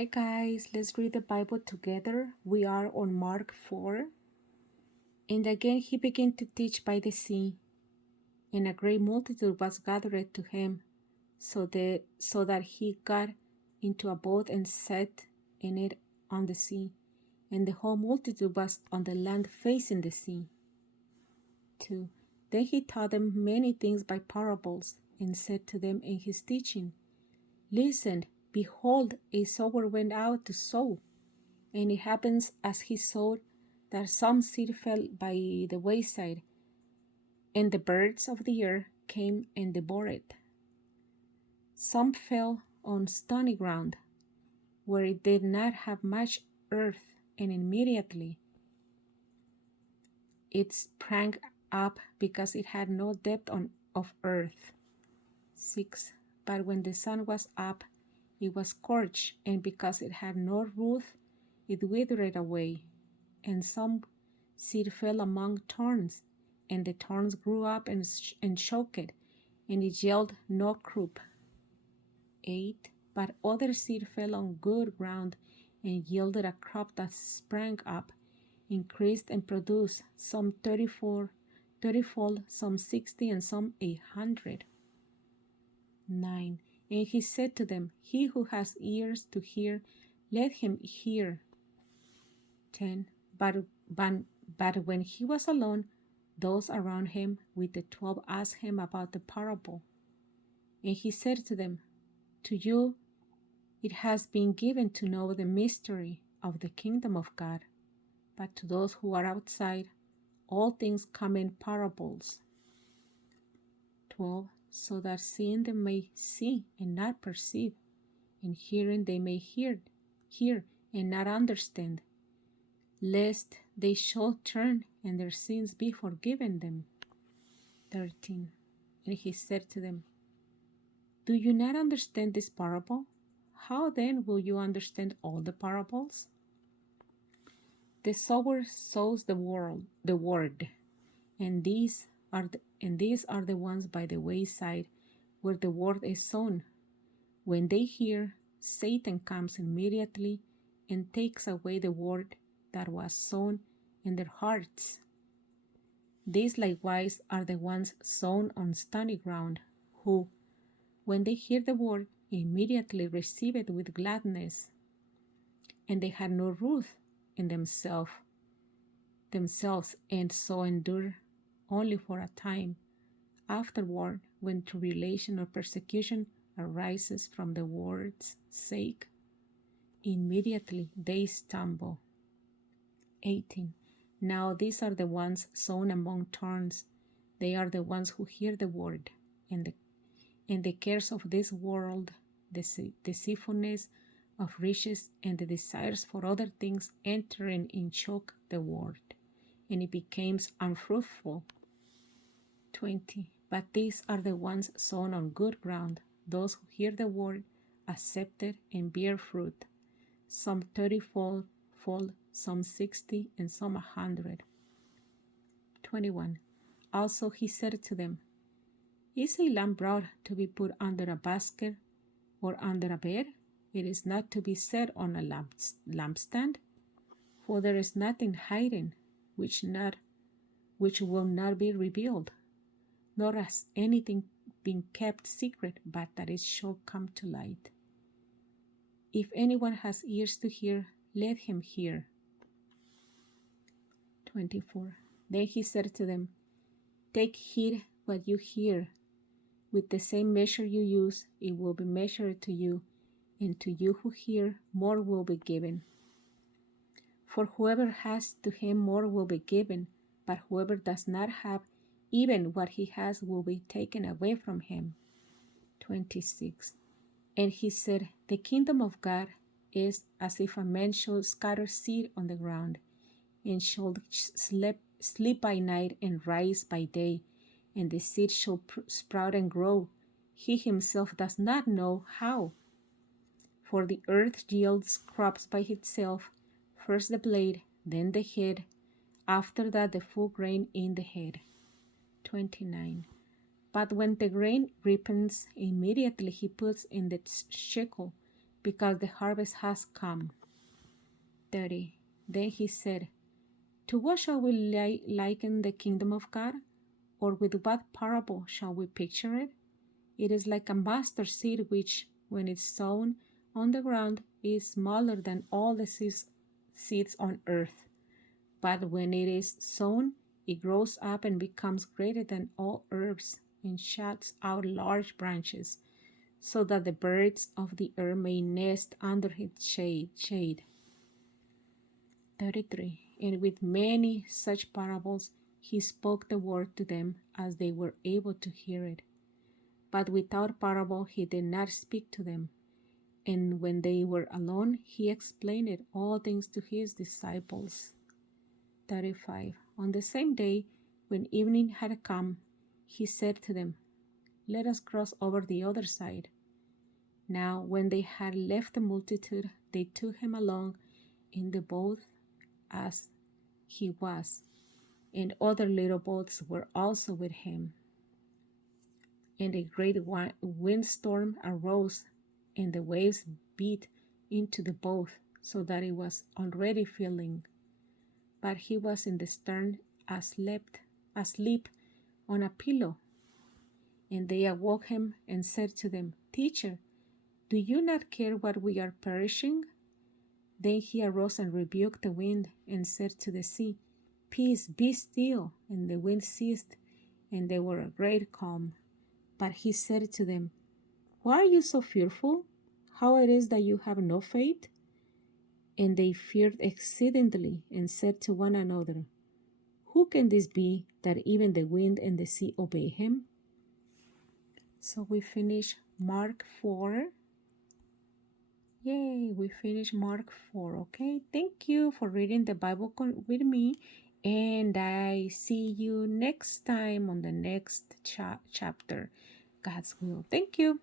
Hi guys, let's read the Bible together. We are on Mark 4. And again he began to teach by the sea, and a great multitude was gathered to him, so that he got into a boat and sat in it on the sea, and the whole multitude was on the land facing the sea. 2. Then he taught them many things by parables, and said to them in his teaching, Listen, behold, a sower went out to sow. And it happens as he sowed that some seed fell by the wayside, and the birds of the air came and devoured it. Some fell on stony ground, where it did not have much earth, and immediately it sprang up because it had no depth of earth. 6. But when the sun was up, it was scorched, and because it had no root, it withered away. And some seed fell among thorns, and the thorns grew up and choked it, and it yielded no crop. 8. But other seed fell on good ground, and yielded a crop that sprang up, increased, and produced, some 30-fold, some 60, and some 100. 9. And he said to them, He who has ears to hear, let him hear. 10. But when he was alone, those around him with the 12 asked him about the parable. And he said to them, To you it has been given to know the mystery of the kingdom of God, but to those who are outside, all things come in parables. 12. So that seeing they may see and not perceive, and hearing they may hear and not understand, lest they should turn and their sins be forgiven them. 13. And he said to them, Do you not understand this parable? How then will you understand all the parables? The sower sows the word, and these are the ones by the wayside where the word is sown. When they hear, Satan comes immediately and takes away the word that was sown in their hearts. These likewise are the ones sown on stony ground, who, when they hear the word, immediately receive it with gladness, and they had no root in themselves, and so endure only for a time. Afterward, when tribulation or persecution arises from the word's sake, immediately they stumble. 18. Now these are the ones sown among thorns. They are the ones who hear the word, and the cares of this world, the deceitfulness of riches, and the desires for other things enter in and choke the word, and it becomes unfruitful. 20. But these are the ones sown on good ground, those who hear the word, accept it, and bear fruit, some 30-fold, some 60, and some 100. 21. Also he said to them, Is a lamb brought to be put under a basket or under a bed? It is not to be set on a lampstand, for there is nothing hidden which will not be revealed, nor has anything been kept secret, but that it shall come to light. If anyone has ears to hear, let him hear. 24. Then he said to them, Take heed what you hear. With the same measure you use, it will be measured to you, and to you who hear, more will be given. For whoever has, to him more will be given, but whoever does not have, even what he has will be taken away from him. 26. And he said, The kingdom of God is as if a man should scatter seed on the ground, and should sleep by night and rise by day, and the seed shall sprout and grow. He himself does not know how. For the earth yields crops by itself, first the blade, then the head, after that the full grain in the head. 29. But when the grain ripens, immediately he puts in the shekel, because the harvest has come. 30. Then he said, to what shall we liken the kingdom of God? Or with what parable shall we picture it? It is like a mustard seed which, when it's sown on the ground, is smaller than all the seeds on earth. But when it is sown, it grows up and becomes greater than all herbs and shoots out large branches, so that the birds of the air may nest under its shade. 33. And with many such parables he spoke the word to them as they were able to hear it. But without parable he did not speak to them. And when they were alone, he explained all things to his disciples. 35. On the same day, when evening had come, he said to them, let us cross over the other side. Now, when they had left the multitude, they took him along in the boat as he was, and other little boats were also with him. And a great windstorm arose, and the waves beat into the boat, so that it was already filling. But he was in the stern asleep on a pillow. And they awoke him and said to them, Teacher, do you not care what we are perishing? Then he arose and rebuked the wind and said to the sea, Peace, be still. And the wind ceased, and there were a great calm. But he said to them, why are you so fearful? How it is that you have no faith? And they feared exceedingly and said to one another, who can this be that even the wind and the sea obey him? So we finish Mark 4. Yay, we finished Mark 4, okay? Thank you for reading the Bible with me, and I see you next time on the next chapter. God's will. Thank you.